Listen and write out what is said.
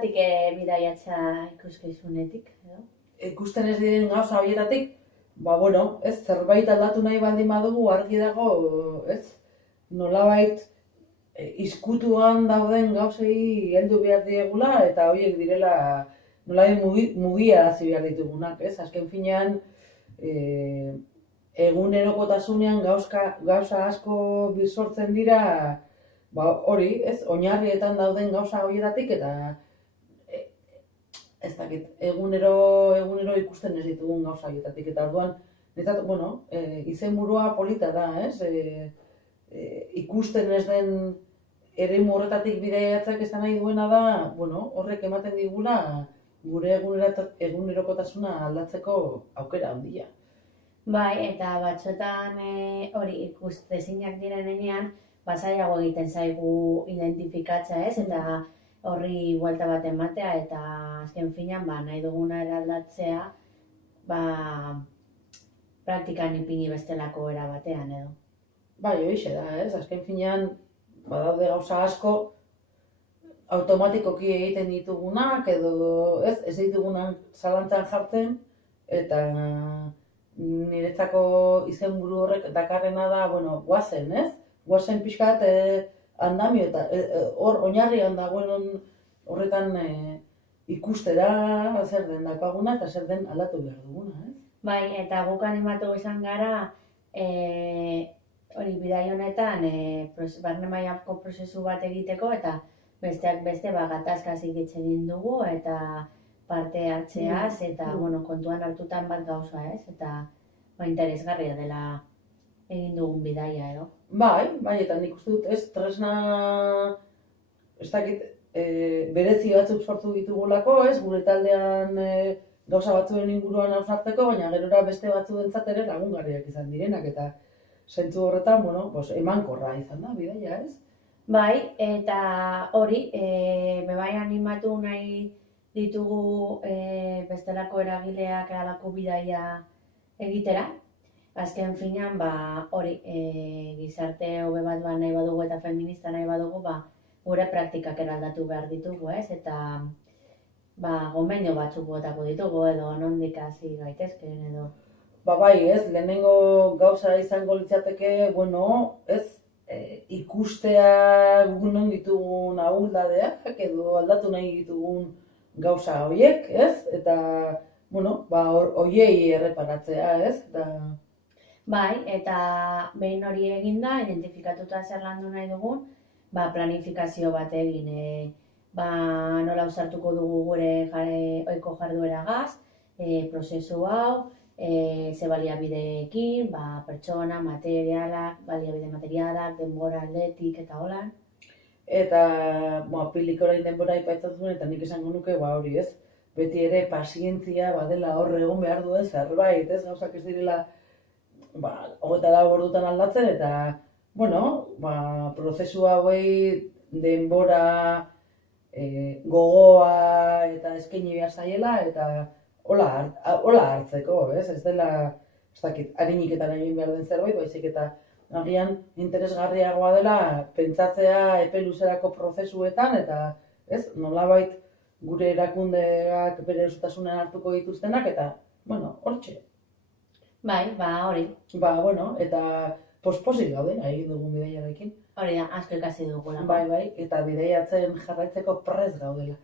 zergatik bidaiatza ikuskizunetik, edo? Ikusten ez diren gauza horietatik, ez, zerbait aldatu nahi baldin badugu argi dago, ez, nolabait izkutuan dauden gauzei heldu behar diegula eta horiek direla nolabait mugiarazi behar ditugunak, ez, azken finean egunerokotasunean gauza asko birsortzen dira, hori, ez, oinarrietan dauden gauza horietatik eta ez dakit, egunero ikusten ez ditugun gauza horietatik, eta orduan, izenburua polita da, ez? Ikusten ez den eremu horretatik bidaiatzak ez da nahi duena da, horrek ematen digula gure egunerokotasuna aldatzeko aukera handia. Bai, eta batzuetan hori ikustezinak diren heinean, zailago egiten zaigu identifikatza, ez? Eta horri buelta bat ematea eta azken finean nahi duguna eraldatzea praktikan ipini bestelako era batean edo. Bai, horixe da, ez? Azken finean badaude gauza asko automatikoki egiten ditugunak edo ez ditugunak zalantzan jartzen eta niretzako izenburu horrek dakarrena da, guazen, ez? Guazen pixkat andamio eta hor oinarrian dagoen horretan ikustera zer den daukaguna eta zer den aldatu behar duguna, ez? Bai, eta guk animatu izan gara hori bidai honetan barne mailako prozesu bat egiteko eta besteak beste gatazkaz egiten dugu eta parte hartzeaz eta kontuan hartutan bat gauza, ez? Eta interesgarria dela egin dugun bidaia edo. Bai, eta nik uste dut, ez, tresna, ez dakit, berezi batzuk sortu ditugulako, ez, gure taldean gauza batzuen inguruan hausartzeko, baina gerora beste batzuentzat ere lagungarriak izan direnak, eta zentzu horretan, emankorra izan da, bidaia, ez? Bai, eta hori, bebai animatu nahi ditugu bestelako eragileak halako bidaia egitera. Azken finean, hori, gizarte hobe bat nahi badugu eta feminista nahi badugu, gure praktikak eraldatu behar ditugu, ez? Eta gomendio batzuk botako ditugu edo nondik hasi gaitezkeen edo. Bai, ez, lehenengo gauza izango litzateke, ez, ikustea non ditugun ahuldadeak edo aldatu nahi ditugun gauza horiek, ez? Eta, horiei erreparatzea, ez? Bai, eta behin hori eginda, identifikatuta zer landu nahi dugun, planifikazio bat egin, nola ausartuko dugu gure ohiko jardueragaz, prozesu hau, ze baliabideekin, pertsona, materialak, baliabide materialak, denbora aldetik eta holan. Eta, pilik orain denbora ipaitzen zuen, eta nik esango nuke, hori ez, beti ere pazientzia badela hor egon behar duen zerbait, ez, gauzak ez direla 24 ordutan aldatzen eta, prozesu hauei denbora gogoa eta eskaini behar zaiela eta hola hartzeko, ez? Ez dela, ez dakit, hariniketan egin behar den zerbait, baizik eta agian interesgarriagoa dela pentsatzea epe luzerako prozesuetan eta, ez, nolabait gure erakundeak bere osotasunean hartuko dituztenak eta, hortxe. Bai, hori. Eta pospozik gaude egin dugun bidaiarekin. Hori da, asko ikasi dugula. Bai, eta bidaiatzen jarraitzeko prest gaudela.